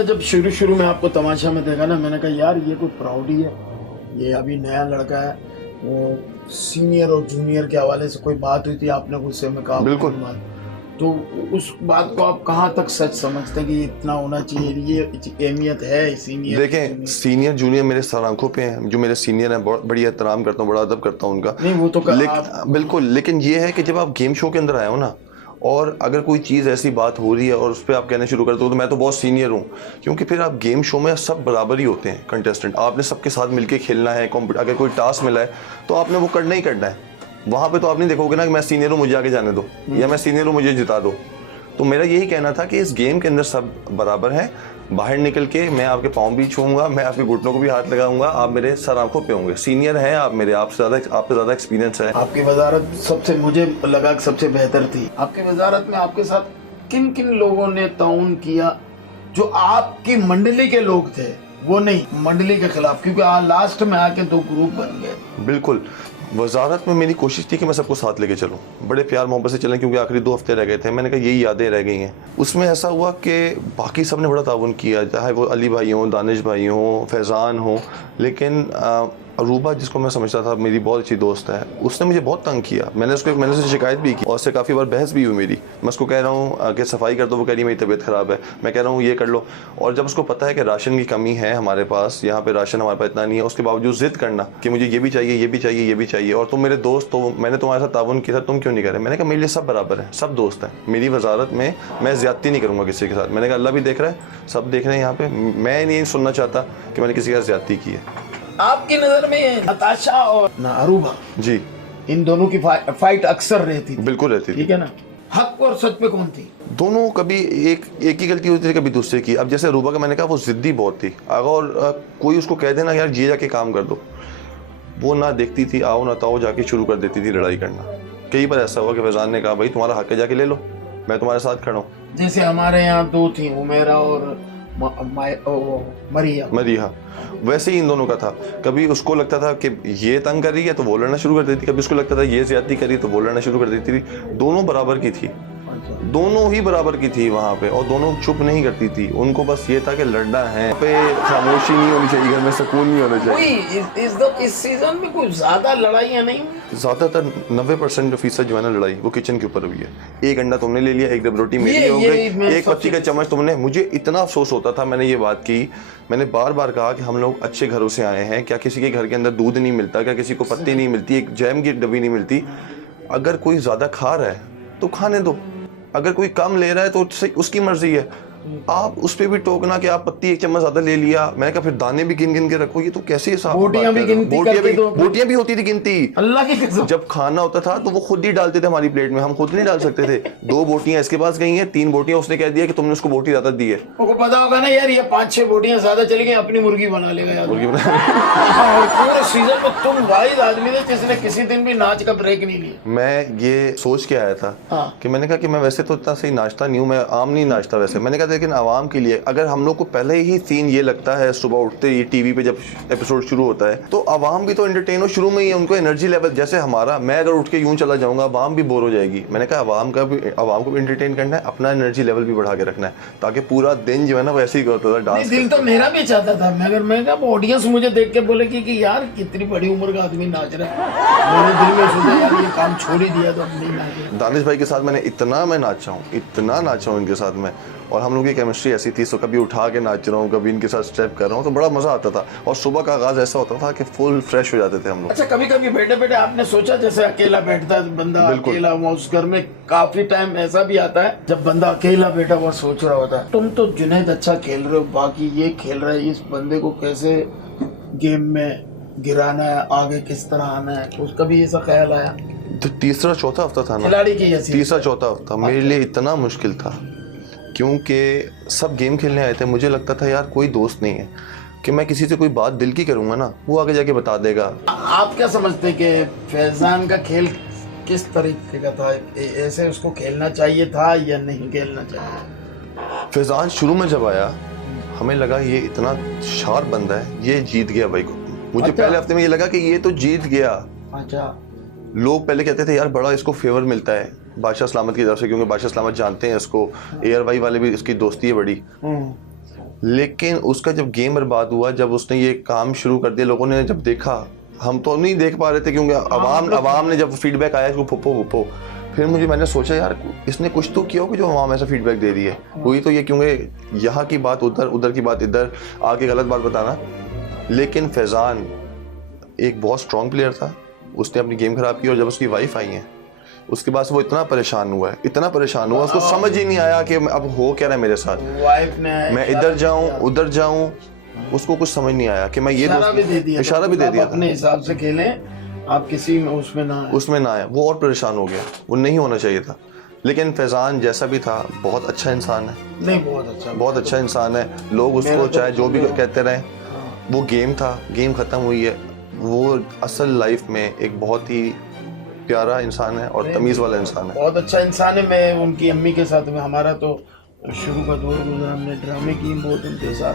मैं जब शुरू शुरू में आपको तमाशा में देखा ना, मैंने कहा यार ये कोई प्राउड ही है, ये अभी नया लड़का है। वो सीनियर और जूनियर के हवाले से कोई बात हुई थी, आपने गुस्से में कहा बिल्कुल। तो उस बात को आप कहाँ तक सच समझते हैं कि इतना होना चाहिए, ये अहमियत है सीनियर? देखें, सीनियर जूनियर मेरे सर आंखों पे हैं। जो मेरे सीनियर हैं बहुत बड़ी एहतराम करता हूँ, बड़ा अदब करता हूँ उनका। नहीं वो तो बिल्कुल, लेकिन ये है कि जब आप गेम शो के अंदर आए हो ना, और अगर कोई चीज़ ऐसी बात हो रही है और उस पर आप कहने शुरू करते हो तो मैं तो बहुत सीनियर हूँ, क्योंकि फिर आप गेम शो में सब बराबर ही होते हैं कंटेस्टेंट। आपने सबके साथ मिलके खेलना है, अगर कोई टास्क मिला है तो आपने वो करना ही करना है। वहाँ पे तो आप नहीं देखोगे ना कि मैं सीनियर हूँ मुझे आगे जाने दो, या मैं सीनियर हूँ मुझे जिता दो। तो मेरा यही कहना था कि इस गेम के अंदर सब बराबर हैं। बाहर निकल के मैं आपके पाँव भी छूऊंगा, मैं आपके घुटनों को भी हाथ लगाऊंगा, आप मेरे सर आंखों पे होंगे। सीनियर हैं आप मेरे, आपसे ज़्यादा एक्सपीरियंस है। आपकी वजारत सबसे मुझे लगा कि सबसे बेहतर थी। आपकी वजारत में आपके साथ किन किन लोगों ने ताउन किया? जो आपकी मंडली के लोग थे वो नहीं, मंडली के खिलाफ, क्योंकि लास्ट में आके दो ग्रुप बन गए। बिल्कुल, वजारत में मेरी कोशिश थी कि मैं सबको साथ लेके चलूं, बड़े प्यार मोहब्बत से चलें, क्योंकि आखिरी 2 हफ्ते रह गए थे। मैंने कहा यही यादें रह गई हैं। उसमें ऐसा हुआ कि बाकी सब ने बड़ा ताउन किया, चाहे वो अली भाई हों, दानिश भाई हों, फैज़ान हों, लेकिन अरूबा जिसको मैं समझता था मेरी बहुत अच्छी दोस्त है, उसने मुझे बहुत तंग किया। मैंने उससे शिकायत भी की और उससे काफ़ी बार बहस भी हुई मेरी। मैं उसको कह रहा हूँ कि सफाई कर दो, वो कह रही मेरी तबीयत ख़राब है। मैं कह रहा हूँ ये कर लो। और जब उसको पता है कि राशन की कमी है हमारे पास, यहाँ पे राशन हमारे पास इतना नहीं है, उसके बावजूद ज़िद करना कि मुझे ये भी चाहिए, ये भी चाहिए, ये भी चाहिए, और तुम मेरे दोस्त हो, मैंने तुम्हारे साथ ताउन किया था, तुम क्यों नहीं कर रहे? मैंने कहा मेरे लिए सब बराबर है, सब दोस्त हैं। मेरी वजारत में मैं ज़्यादती नहीं करूँगा किसी के साथ। मैंने कहा अल्लाह भी देख रहा है, सब देख रहे हैं यहाँ पे। मैं नहीं सुनना चाहता कि मैंने किसी के साथ ज़्यादती की है। आपकी नजर में नताशा और अरूबा जी, इन दोनों की फाइट अक्सर रहती थी? बिल्कुल रहती थी। ठीक है ना? हक और सच पे कौन थी? दोनों, कभी एक की गलती होती थी, कभी दूसरे की। अब जैसे अरूबा का मैंने कहा वो ज़िद्दी बहुत थी। अगर कोई उसको कह देना यार ये जाके काम कर दो, वो ना देखती थी, आओ ना ताओ, जाके शुरू कर देती थी लड़ाई करना। कई बार ऐसा हुआ कि फैज़ान ने कहा भाई तुम्हारा हक है, जाके ले लो, मैं तुम्हारे साथ खड़ा हूँ। जैसे हमारे यहाँ 2 थी, उमेरा और मरिया। वैसे ही इन दोनों का था। कभी उसको लगता था कि ये तंग कर रही है तो वो लड़ना शुरू कर देती, कभी उसको लगता था ये ज्यादती करी तो वो लड़ना शुरू कर देती थी। दोनों बराबर की थी, दोनों ही बराबर की थी वहाँ पे, और दोनों चुप नहीं करती थी। उनको बस ये था कि लड़ना है, पे खामोशी नहीं होनी चाहिए, घर में सुकून नहीं होना चाहिए। इस सीजन में कुछ ज्यादा लड़ाइयाँ नहीं? ज्यादातर 90% जो है ना लड़ाई वो किचन के ऊपर हुई है। एक अंडा तुमने ले लिया, एक डब रोटी मेरी हो गई, एक पत्ती का चम्मच तुमने। मुझे इतना अफसोस होता था, मैंने ये बात की, मैंने बार बार कहा कि हम लोग अच्छे घरों से आए हैं, क्या किसी के घर के अंदर दूध नहीं मिलता, क्या किसी को पत्ती नहीं मिलती, एक जैम की डब्बी नहीं मिलती? अगर कोई ज्यादा खा रहा है तो खाने दो, अगर कोई कम ले रहा है तो उसकी मर्जी है। आप उस पे भी टोकना कि आप पत्ती 1 चम्मच ज्यादा ले लिया। मैंने कहा फिर दाने भी गिन गिन के रखो, ये तो कैसे हिसाब? बोटियां भी होती थी गिनती। अल्लाह की कसम। जब खाना होता था तो वो खुद ही डालते थे हमारी प्लेट में, हम खुद नहीं डाल सकते थे। 2 बोटियां इसके पास गई हैं, 3 बोटियां उसने कह दिया कि तुमने उसको बोटी ज्यादा दी है। वो पता होगा ना यार, ये 5-6 बोटियां ज्यादा चली गई, अपनी मुर्गी बना लेगा यार। मुर्गी बना पूरे सीजन में तुम वाहिद आदमी थे जिसने किसी दिन भी नाच का ब्रेक नहीं लिया। मैं ये सोच के आया था कि मैंने कहा कि मैं वैसे तो इतना सही नाचता नहीं हूँ, मैं आम नहीं नाचता वैसे। मैंने कहा लेकिन आवाम के लिए अगर हम लोग को पहले ही सीन ये लगता है सुबह उठते ही टीवी पे जब एपिसोड शुरू होता है, तो आवाम भी तो एंटरटेन हो शुरू में ही, उनको एनर्जी लेवल जैसे हमारा, मैं अगर उठ के यूं चला जाऊंगा आवाम भी बोर हो जाएगी। मैंने कहा आवाम को भी एंटरटेन करना है, अपना एनर्जी लेवल भी बढ़ा के रखना है, ताकि पूरा दिन जो है ना वैसे ही करता था डांस। दिल तो मेरा भी चाहता था, मगर मैं कहा ऑडियंस मुझे देख के बोले कि यार कितनी बड़ी उम्र का आदमी नाच रहा है। मेरे दिल में सोचा यार ये काम छोड़ ही दिया तो अब नहीं नाच। दानिश भाई के साथ मैंने इतना नाचा हूँ इनके साथ में, और हम लोग की केमिस्ट्री ऐसी थी, सो कभी उठा के नाच रहा हूँ, कभी इनके साथ स्टेप कर रहा हूँ, तो बड़ा मजा आता था। और सुबह का आगाज ऐसा होता था कि फुल फ्रेश हो जाते थे हम लोग। अच्छा, कभी कभी बैठे बैठे आपने सोचा, जैसे अकेला बैठता है बंदा, अकेला उस घर में काफी टाइम ऐसा भी आता है जब बंदा अकेला बैठा हुआ सोच रहा होता है, तुम तो जुनैद अच्छा खेल रहे हो, बाकी ये खेल रहा है, इस बंदे को कैसे गेम में गिराना है, आगे किस तरह आना है, उसका भी ऐसा ख्याल आया? तो तीसरा चौथा हफ्ता था ना, खिलाड़ी की तीसरा चौथा हफ्ता मेरे लिए इतना मुश्किल था, क्योंकि सब गेम खेलने आए थे। मुझे लगता था यार कोई दोस्त नहीं है कि मैं किसी से कोई बात दिल की करूंगा ना वो आगे जाके बता देगा। आप क्या समझते कि फैज़ान का खेल किस तरीके का था? ऐसे उसको खेलना चाहिए था या नहीं खेलना चाहिए? फैज़ान शुरू में जब आया हमें लगा ये इतना शार्प बंदा है, ये जीत गया भाई को। मुझे पहले हफ्ते में ये लगा कि ये तो जीत गया। अच्छा, लोग पहले कहते थे यार बड़ा इसको फेवर मिलता है बादशाह सलामत की तरफ से, क्योंकि बादशाह सलामत जानते हैं इसको, एयर वाई वाले भी इसकी दोस्ती है बड़ी। लेकिन उसका जब गेम बर्बाद हुआ, जब उसने ये काम शुरू कर दिया, लोगों ने जब देखा, हम तो नहीं देख पा रहे थे क्योंकि अवाम ने जब फीडबैक आया कि पुप्पो, फिर मैंने सोचा यार इसने कुछ तो किया हो कि जो अवाम ऐसा फीडबैक दे रही है। हुई तो ये क्योंकि यहाँ की बात उधर, उधर की बात इधर, आके गलत बात बताना। लेकिन फैज़ान एक बहुत स्ट्रॉन्ग प्लेयर था, उसने अपनी गेम खराब की, और जब उसकी वाइफ आई है उसके बाद वो इतना परेशान हुआ है, इतना परेशान हुआ, उसको समझ ही नहीं आया कि अब हो क्या रहा है मेरे साथ। वाइफ ने मैं इधर जाऊं उधर जाऊं, उसको कुछ समझ नहीं आया कि मैं ये इशारा भी दे दिया, इशारा भी दे दिया, अपने हिसाब से खेलें, आप किसी में उसमें ना आए। वो और परेशान हो गया, वो नहीं होना चाहिए था। लेकिन फैज़ान जैसा भी था बहुत अच्छा इंसान है, नहीं बहुत अच्छा इंसान है। लोग उसको चाहे जो भी कहते रहे, वो गेम था, गेम खत्म हुई है। वो असल लाइफ में एक बहुत ही प्यारा इंसान है और तमीज़ वाला इंसान है, बहुत अच्छा इंसान है। मैं उनकी अम्मी के साथ में, हमारा तो शुरू का दौर गुजरा, हमने ड्रामे किए बहुत उनके साथ।